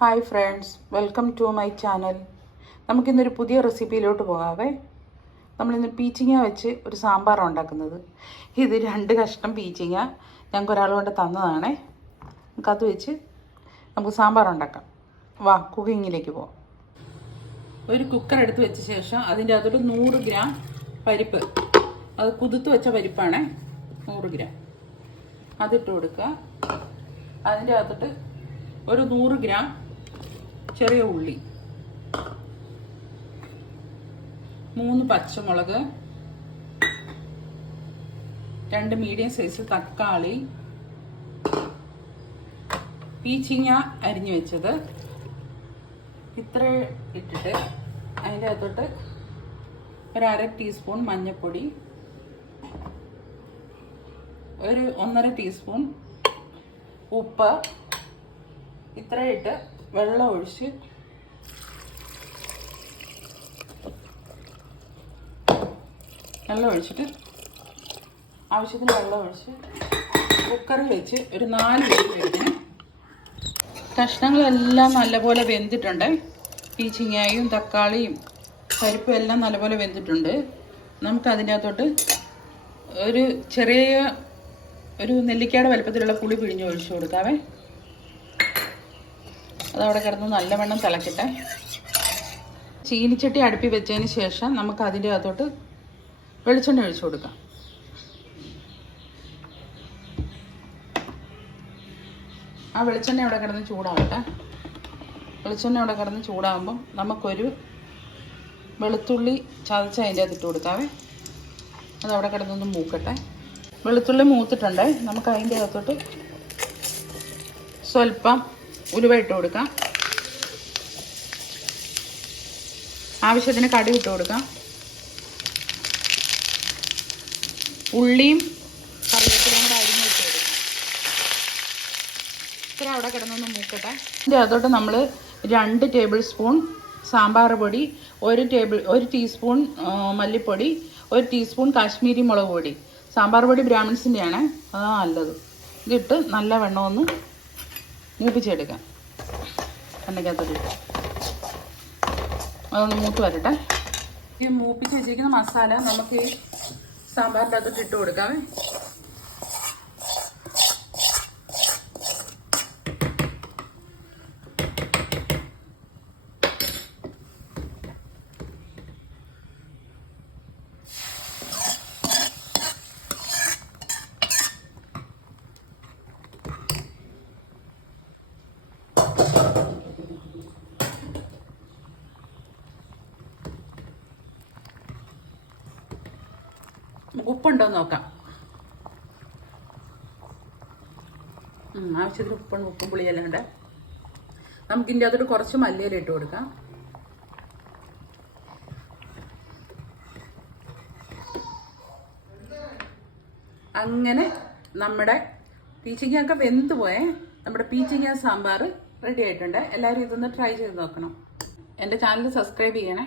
Hi friends welcome to my channel. നമുക്കിന്നൊരു പുതിയ റെസിപ്പിയിലോട്ട് പോകാവേ. നമ്മളിന്ന് പീച്ചിങ്ങ വെച്ച് ഒരു സാമ്പാർ ഉണ്ടാക്കുന്നത്. ഇത് രണ്ട് കഷ്ണം പീച്ചിങ്ങ ഞങ്ങൾക്ക് ഒരാൾ കൊണ്ട് തന്നതാണേ. നമുക്കത് വെച്ച് നമുക്ക് സാമ്പാർ ഉണ്ടാക്കാം. വാ കുക്കിങ്ങിലേക്ക് പോവാം. ഒരു കുക്കർ എടുത്ത് വെച്ച ശേഷം അതിന്റെ അകത്തോട്ട് നൂറ് ഗ്രാം പരിപ്പ്. അത് കുതിർത്ത് വെച്ച പരിപ്പാണേ നൂറ് ഗ്രാം. അതിട്ട് കൊടുക്കുക. അതിന്റെ അകത്തോട്ട് ഒരു നൂറ് ഗ്രാം ചെറിയ ഉള്ളി. മൂന്ന് പച്ചമുളക്. രണ്ട് മീഡിയം സൈസ് തക്കാളി. പീച്ചിങ്ങ അരിഞ്ഞു വെച്ചത്. ഇത്ര ഇട്ടിട്ട് അതിന്റെ അകത്തോട്ട് ഒരു അര ടീസ്പൂൺ മഞ്ഞൾപ്പൊടി ഒരു ഒന്നര ടീസ്പൂൺ ഉപ്പ്. ഇത്ര ഇട്ട് വെള്ളം ഒഴിച്ച് വെള്ളം ഒഴിച്ചിട്ട് ആവശ്യത്തിന് വെള്ളം ഒഴിച്ച് കുക്കറിൽ വെച്ച് ഒരു നാല് വിസിൽ കഷ്ണങ്ങളെല്ലാം നല്ലപോലെ വെന്തിട്ടുണ്ട്. ഈ ചിങ്ങായും തക്കാളിയും പരിപ്പും എല്ലാം നല്ലപോലെ വെന്തിട്ടുണ്ട്. നമുക്കതിനകത്തോട്ട് ഒരു ചെറിയ ഒരു നെല്ലിക്കയുടെ വലുപ്പത്തിലുള്ള പുളി പിഴിഞ്ഞ് ഒഴിച്ചു കൊടുക്കാവേ. അതവിടെ കിടന്ന് നല്ലവണ്ണം തിളക്കട്ടെ. ചീനിച്ചട്ടി അടുപ്പി വെച്ചതിന് ശേഷം നമുക്ക് അതിന്റെ അകത്തോട്ട് വെളിച്ചെണ്ണ ഒഴിച്ചു കൊടുക്കാം. ആ വെളിച്ചെണ്ണ അവിടെ കിടന്ന് ചൂടാവട്ടെ. വെളിച്ചെണ്ണ അവിടെ കിടന്ന് ചൂടാകുമ്പം നമുക്കൊരു വെളുത്തുള്ളി ചതച്ച് അതിന്റെ അകത്ത് ഇട്ട് കൊടുക്കാവേ. അത് അവിടെ കിടന്നൊന്ന് മൂക്കട്ടെ. വെളുത്തുള്ളി മൂത്തിട്ടുണ്ടേ. നമുക്ക് അതിന്റെ അകത്തോട്ട് സ്വല്പം ഉലുവ ഇട്ട് കൊടുക്കാം. ആവശ്യത്തിന് കടി ഇട്ട് കൊടുക്കാം. ഉള്ളിയും കറിവേപ്പിലയും കൂടെ അരിഞ്ഞ് ഇട്ട് കൊടുക്കാം. ഇത്ര അവിടെ കിടന്നൊന്ന് മൂക്കട്ടെ. ഇതിന്റെ അതോട്ട് നമ്മൾ രണ്ട് ടേബിൾ സ്പൂൺ സാമ്പാർ പൊടി ഒരു ടേബിൾ ഒരു ടീസ്പൂൺ മല്ലിപ്പൊടി ഒരു ടീസ്പൂൺ കാശ്മീരി മുളക് പൊടി. സാമ്പാർ പൊടി ബ്രാഹ്മിൺസിന്റെയാണ് അതാണ് നല്ലത്. ഇതിട്ട് നല്ല വെണ്ണം ഒന്ന് മൂപ്പിച്ചെടുക്കാം. എണ്ണയ്ക്കകത്തോട്ട് ഇട്ട്. അതൊന്ന് മൂത്ത് വരട്ടെ. ഈ മൂപ്പിച്ച് വെച്ചിരിക്കുന്ന മസാല നമുക്ക് ഈ സാമ്പാറിന്റെ അകത്തോട്ട് ഇട്ട് കൊടുക്കാമേ ഉപ്പുണ്ടോ നോക്കാം. ആവശ്യത്തിന് ഉപ്പും ഉപ്പും പുളിയെല്ലാം ഉണ്ട്. നമുക്ക് ഇതിന്റെ അകത്തോട്ട് കുറച്ച് മല്ലിയില ഇട്ട് കൊടുക്കാം. അങ്ങനെ നമ്മുടെ പീച്ചിങ്ങൊക്കെ വെന്ത് പോയേ. നമ്മുടെ പീച്ചിങ്ങ സാമ്പാർ റെഡി ആയിട്ടുണ്ട്. എല്ലാവരും ഇതൊന്ന് ട്രൈ ചെയ്ത് നോക്കണം. എന്റെ ചാനൽ സബ്സ്ക്രൈബ് ചെയ്യണേ.